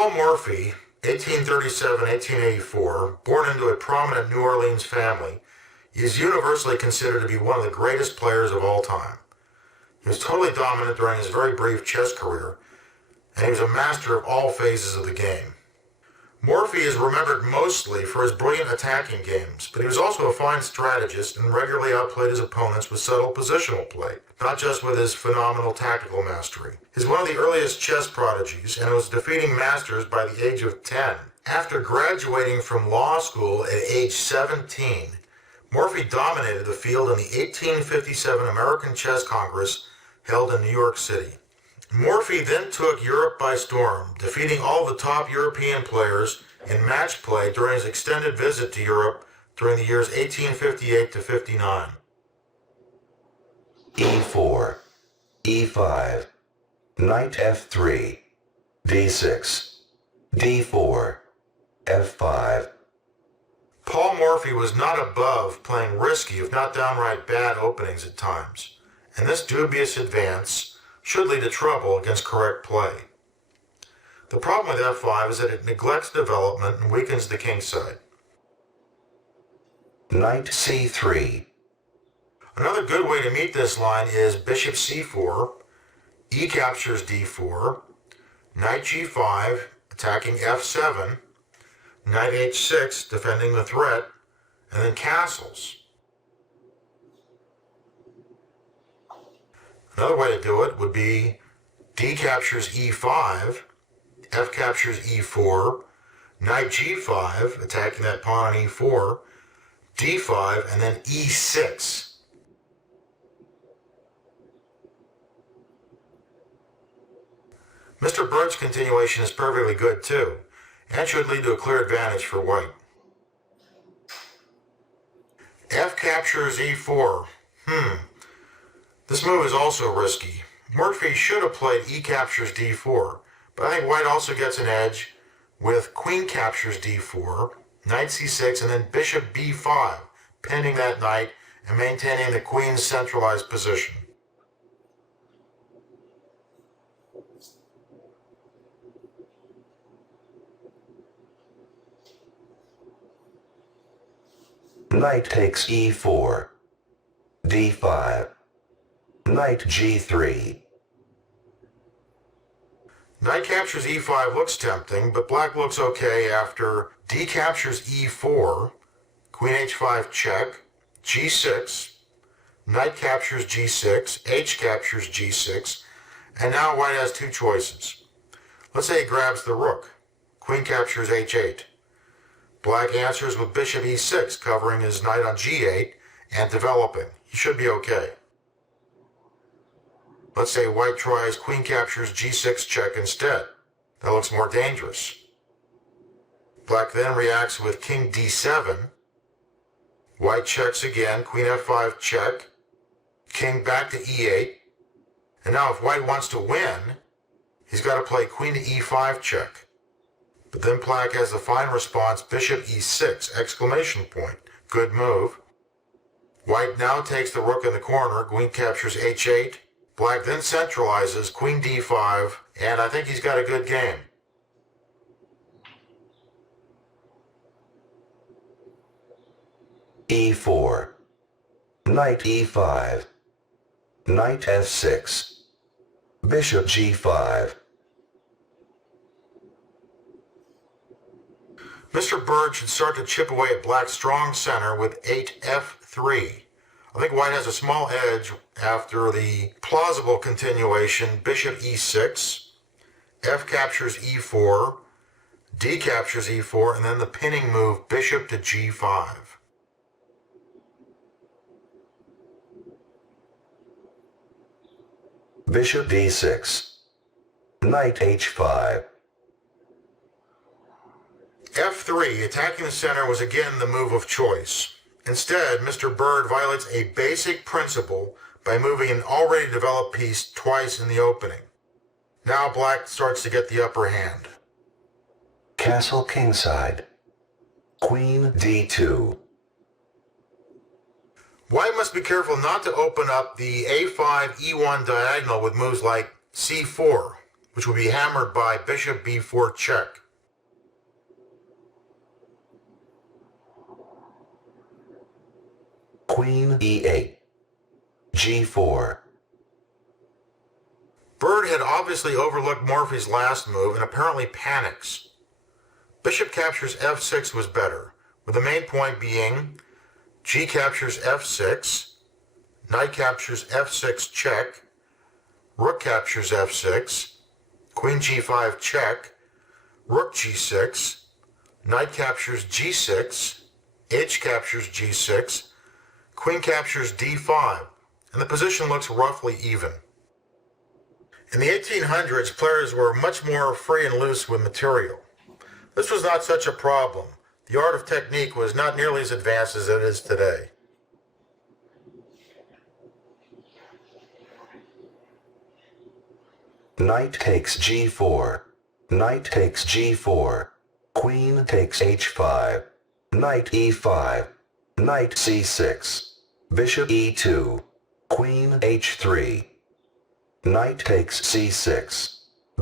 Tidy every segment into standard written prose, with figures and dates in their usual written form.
Paul Morphy, 1837-1884, born into a prominent New Orleans family, is universally considered to be one of the greatest players of all time. He was totally dominant during his very brief chess career, and he was a master of all phases of the game. Morphy is remembered mostly for his brilliant attacking games, but he was also a fine strategist and regularly outplayed his opponents with subtle positional play, not just with his phenomenal tactical mastery. He's one of the earliest chess prodigies and was defeating masters by the age of 10. After graduating from law school at age 17, Morphy dominated the field in the 1857 American Chess Congress held in New York City. Morphy then took Europe by storm, defeating all the top European players in match play during his extended visit to Europe during the years 1858 to 59. E4, E5, Knight F3, D6, D4, F5. Paul Morphy was not above playing risky, if not downright bad openings at times, and this dubious advance should lead to trouble against correct play. The problem with F5 is that it neglects development and weakens the king side. Knight C3. Another good way to meet this line is bishop C4, E captures D4, knight G5, attacking F7, knight H6, defending the threat, and then castles. Another way to do it would be D captures E5, F captures E4, knight G5, attacking that pawn on E4, D5, and then E6. Mr. Bird's continuation is perfectly good too, and should lead to a clear advantage for white. F captures E4. This move is also risky. Morphy should have played E captures D4, but I think white also gets an edge with queen captures D4, knight C6, and then bishop B5, pinning that knight and maintaining the queen's centralized position. Knight takes E4, D5, knight G3. Knight captures E5 looks tempting, but black looks okay after D captures E4, queen H5 check, G6, knight captures G6, H captures G6, and now white has two choices. Let's say he grabs the rook. Queen captures H8. Black answers with bishop E6, covering his knight on G8 and developing. He should be okay. Let's say white tries queen captures G6 check instead. That looks more dangerous. Black then reacts with king D7. White checks again, queen F5 check, king back to E8. And now if white wants to win, he's got to play queen to E5 check. But then black has the fine response, bishop E6, exclamation point. Good move. White now takes the rook in the corner, queen captures H8. Black then centralizes, queen D5, and I think he's got a good game. E4, knight E5, knight F6, bishop G5. Mr. Bird should start to chip away at black's strong center with 8F3. I think white has a small edge after the plausible continuation, bishop E6, F captures E4, D captures E4, and then the pinning move, bishop to G5. Bishop D6, knight H5. F3, attacking the center, was again the move of choice. Instead, Mr. Bird violates a basic principle by moving an already developed piece twice in the opening. Now black starts to get the upper hand. Castle kingside, queen D2. White must be careful not to open up the A5 E1 diagonal with moves like C4, which which would be hammered by bishop b4 check. Queen e8. g4. Bird had obviously overlooked Morphy's last move and apparently panics. Bishop captures f6 was better, with the main point being g captures f6, knight captures f6 check, rook captures f6, queen g5 check, rook g6, knight captures g6, h captures g6, queen captures d5, and the position looks roughly even. In the 1800s, players were much more free and loose with material. This was not such a problem. The art of technique was not nearly as advanced as it is today. Knight takes g4. Knight takes g4. Queen takes h5. Knight e5. Knight c6. Bishop e2. Queen h3. Knight takes c6.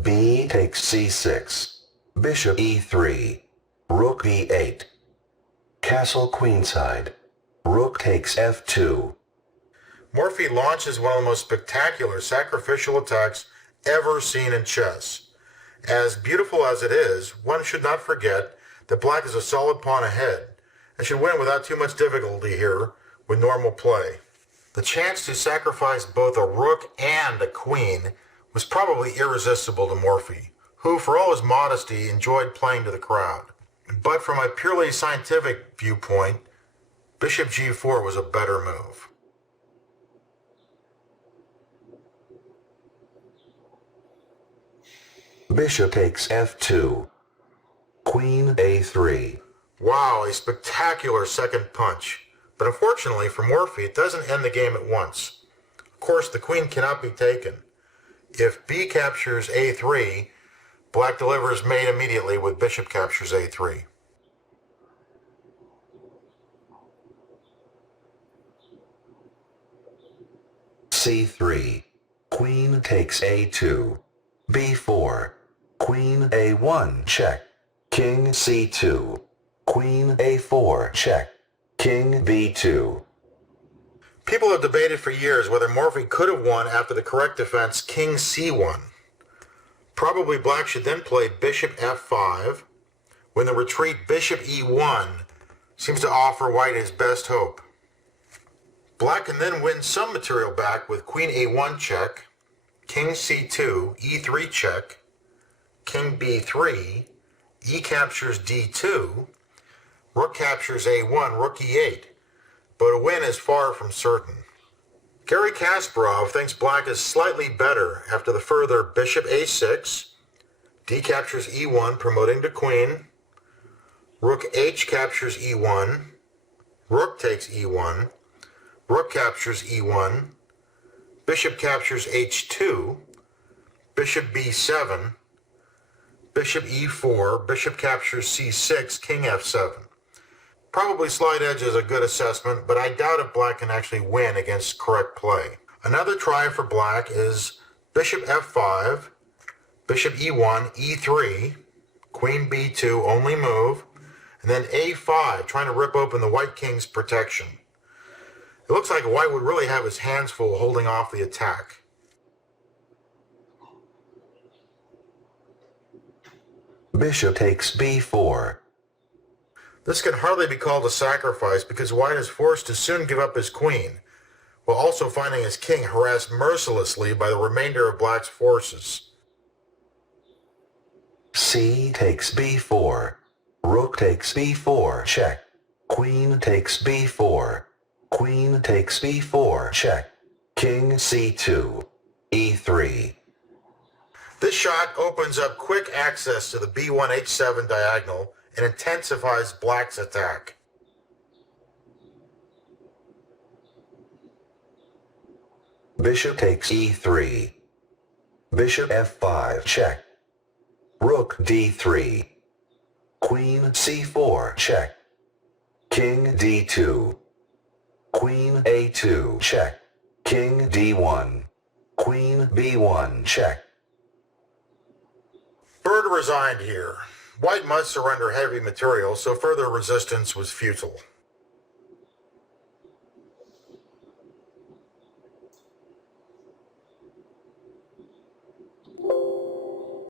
B takes c6. Bishop e3. Rook b8. Castle queenside. Rook takes f2. Morphy launches one of the most spectacular sacrificial attacks ever seen in chess. As beautiful as it is, one should not forget that black is a solid pawn ahead and should win without too much difficulty here with normal play. The chance to sacrifice both a rook and a queen was probably irresistible to Morphy, who, for all his modesty, enjoyed playing to the crowd. But from a purely scientific viewpoint, bishop g4 was a better move. Bishop takes f2. Queen a3. Wow, a spectacular second punch. But unfortunately for Morphy, it doesn't end the game at once. Of course, the queen cannot be taken. If b captures a3, black delivers mate immediately with bishop captures a3. c3. Queen takes a2. b4. Queen a1 check. King c2. Queen a4 check. King b2. People have debated for years whether Morphy could have won after the correct defense king c1. Probably black should then play bishop f5, when the retreat bishop e1 seems to offer white his best hope. Black can then win some material back with queen a1 check, king c2, e3 check, king b3, e captures d2, rook captures a1, rook e8, but a win is far from certain. Garry Kasparov thinks black is slightly better after the further bishop a6, d captures e1, promoting to queen, rook h captures e1, rook takes e1, rook captures e1, bishop captures h2, bishop b7, bishop e4, bishop captures c6, king f7. Probably slight edge is a good assessment, but I doubt if black can actually win against correct play. Another try for black is bishop f5, bishop e1, e3, queen b2, only move, and then a5, trying to rip open the white king's protection. It looks like white would really have his hands full holding off the attack. Bishop takes b4. This can hardly be called a sacrifice because white is forced to soon give up his queen, while also finding his king harassed mercilessly by the remainder of black's forces. C takes b4. Rook takes b4 check. Queen takes b4. Queen takes b4 check. King c2. e3. This shot opens up quick access to the b1 h7 diagonal and intensifies black's attack. Bishop takes e3. Bishop f5 check. Rook d3. Queen c4 check. King d2. Queen a2 check. King d1. Queen b1 check. Bird resigned here. White must surrender heavy material, so further resistance was futile.